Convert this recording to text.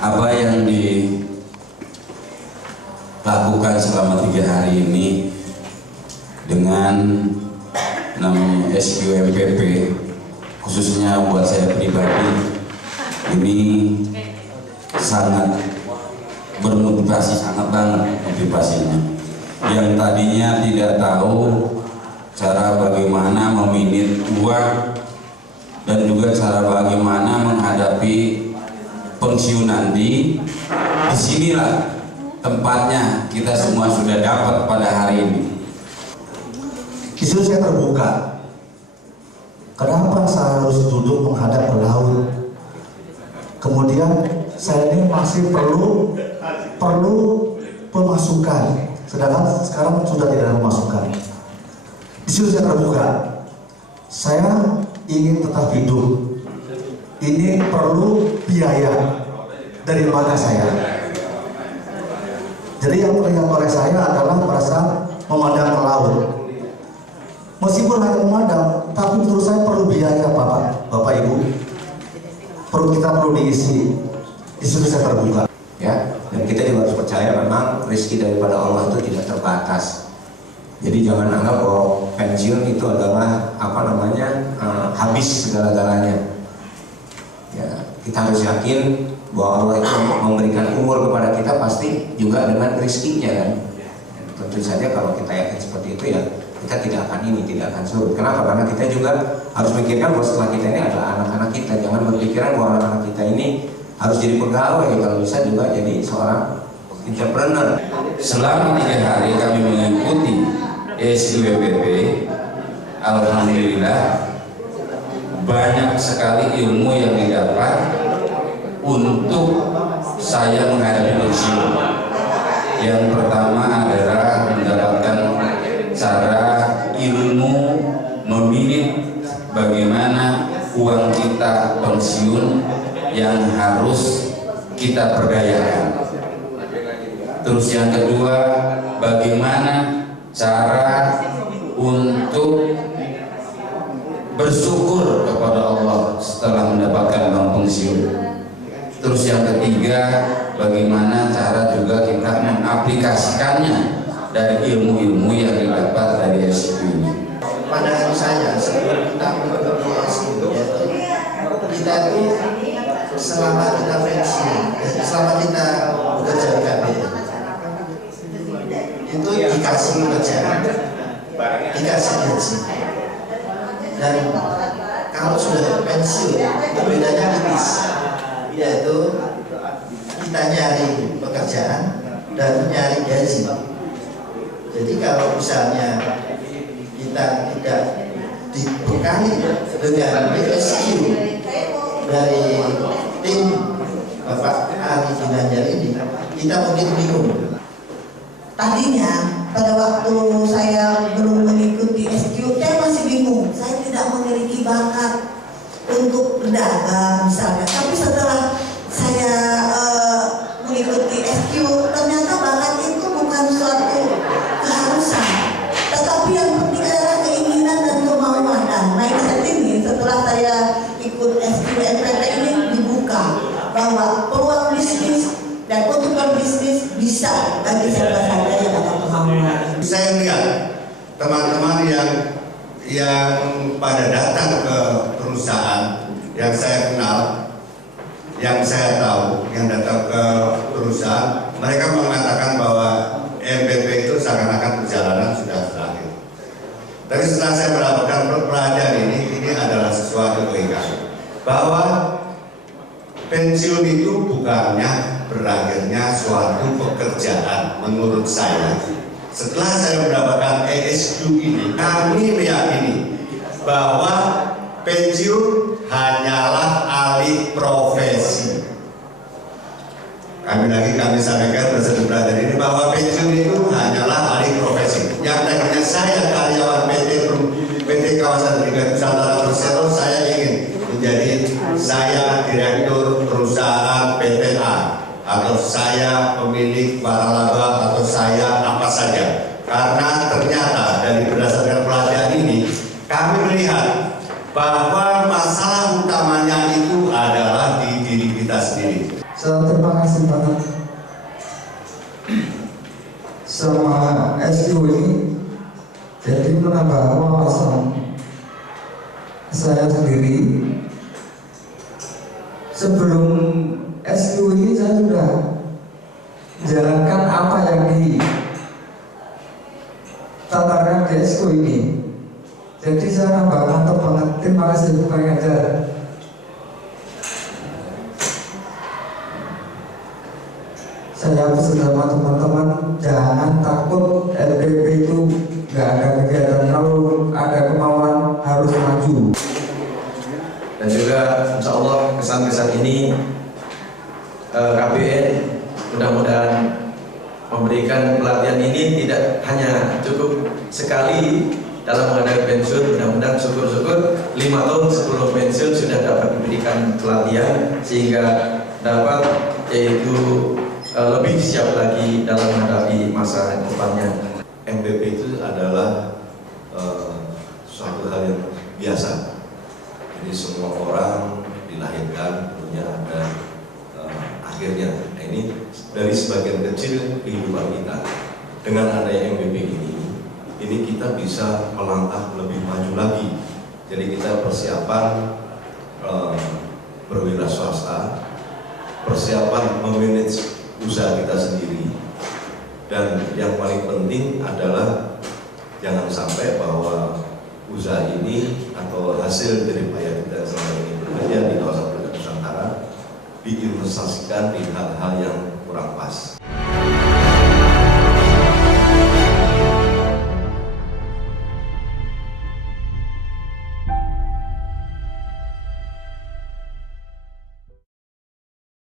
apa yang dilakukan selama 3 hari ini dengan namanya SQMPP, khususnya buat saya pribadi ini sangat bermotivasi, sangat banget motivasinya. Yang tadinya tidak tahu cara bagaimana meminit uang dan juga cara bagaimana menghadapi pensiun nanti, disinilah tempatnya kita semua sudah dapat pada hari ini. Justru saya terbuka. Kenapa saya harus duduk menghadap ke laut? Kemudian saya ini masih perlu pemasukan, sedangkan sekarang sudah tidak ada pemasukan. Justru saya terbuka. Saya ingin tetap hidup. Ini perlu biaya dari lembaga saya. Jadi yang terlihat oleh saya adalah merasa memandang ke laut. Meskipun hanya memandang, tapi menurut saya perlu biaya, Bapak Ibu. Kita perlu diisi. Disitu saya terbuka. Ya, dan kita juga harus percaya memang rezeki daripada Allah itu tidak terbatas. Jadi jangan anggap bahwa pensiun itu adalah habis segala-galanya. Ya, kita harus yakin bahwa Allah itu memberikan umur kepada kita pasti juga dengan rezekinya kan. Dan tentu saja kalau kita yakin seperti itu ya kita tidak akan surut. Kenapa? Karena kita juga harus memikirkan bahwa setelah kita ini adalah anak-anak kita. Jangan berpikiran bahwa anak-anak kita ini harus jadi pegawai, kalau bisa juga jadi seorang entrepreneur. Selama 3 hari kami mengikuti SQMPP, alhamdulillah banyak sekali ilmu yang didapat untuk saya menghadapi pensiun. Yang pertama adalah mendapatkan cara ilmu meminit bagaimana uang kita pensiun yang harus kita perdayakan. Terus yang kedua, bagaimana cara untuk bersyukur kepada Allah setelah mendapatkan uang pensiun. Terus yang ketiga, bagaimana cara juga kita mengaplikasikannya dari ilmu-ilmu yang didapat dari SQ ini. Pandangan saya sebelum kita mengikuti SQ, kita itu selama kita pensiun, selama kita bekerja di KPR, itu dikasih pekerjaan, dikasih gaji. Dan kalau sudah pensiun, itu bedanya tipis, yaitu kita nyari pekerjaan dan nyari gaji. Jadi kalau misalnya kita tidak dibekali dengan SQ dari tim Bapak Ali Ginanjar ini, kita mungkin bingung. Tadinya pada waktu saya belum mengikuti SQ, saya masih bingung. Saya tidak memiliki bakat untuk berdagang misalnya. Tapi setelah saya mengikuti SQ, ternyata bakat itu bukan suatu keharusan, tetapi yang penting adalah keinginan dan kemauan. Dan mindset ini setelah saya ikut SQMPP ini dibuka bahwa peluang bisnis dan untuk berbisnis bisa bagi siapa saja yang ada kemauan. Saya melihat teman-teman yang pada datang ke perusahaan yang saya kenal, yang saya tahu, yang datang ke perusahaan, mereka mengatakan bahwa MPP itu seakan-akan perjalanan sudah berakhir. Tapi setelah saya mendapatkan pelajaran ini adalah sesuatu keinginan bahwa pensiun itu bukannya berakhirnya suatu pekerjaan. Menurut saya, setelah saya mendapatkan ESQ ini, kami meyakini bahwa pensiun hanyalah alih profesi. Kami sampaikan bersama brother ini bahwa pensiun itu hanyalah alih profesi. Yang tadinya saya karyawan PT Kawasan Liga Nusantara Persero, saya ingin menjadi direktur perusahaan PTA, atau saya pemilik waralaba, atau saya apa saja. Karena ternyata dari berdasarkan pelajaran ini, kami melihat bahwa masalah utamanya itu adalah di diri kita sendiri. Terima kasih banget sama SQ ini, jadi menambah wawasan saya sendiri. Sebelum SQ ini saya sudah menjalankan apa yang ditatakan di SQ ini. Jadi saya nambah mantap banget. Terima kasih Pak Ganjar. Saya bersama teman-teman jangan takut, LPP itu nggak ada kegiatan, kalau ada kemauan harus maju. Dan juga insya Allah kesan-kesan ini KPN mudah-mudahan memberikan pelatihan ini tidak hanya cukup sekali dalam menghadapi pensiun. Mudah-mudahan syukur-syukur 5 tahun sebelum pensiun sudah dapat diberikan pelatihan sehingga dapat yaitu lebih siap lagi dalam menghadapi masa depannya. MBP itu adalah suatu hal yang biasa. Jadi semua orang dilahirkan punya ada akhirnya. Nah, ini dari sebagian kecil kehidupan kita. Dengan adanya MBP ini kita bisa melangkah lebih maju lagi. Jadi kita persiapan berwira swasta, persiapan memanage usaha kita sendiri, dan yang paling penting adalah jangan sampai bahwa usaha ini atau hasil dari upaya kita selama ini bekerja di kawasan Nusantara diinvestasikan di hal-hal yang kurang pas.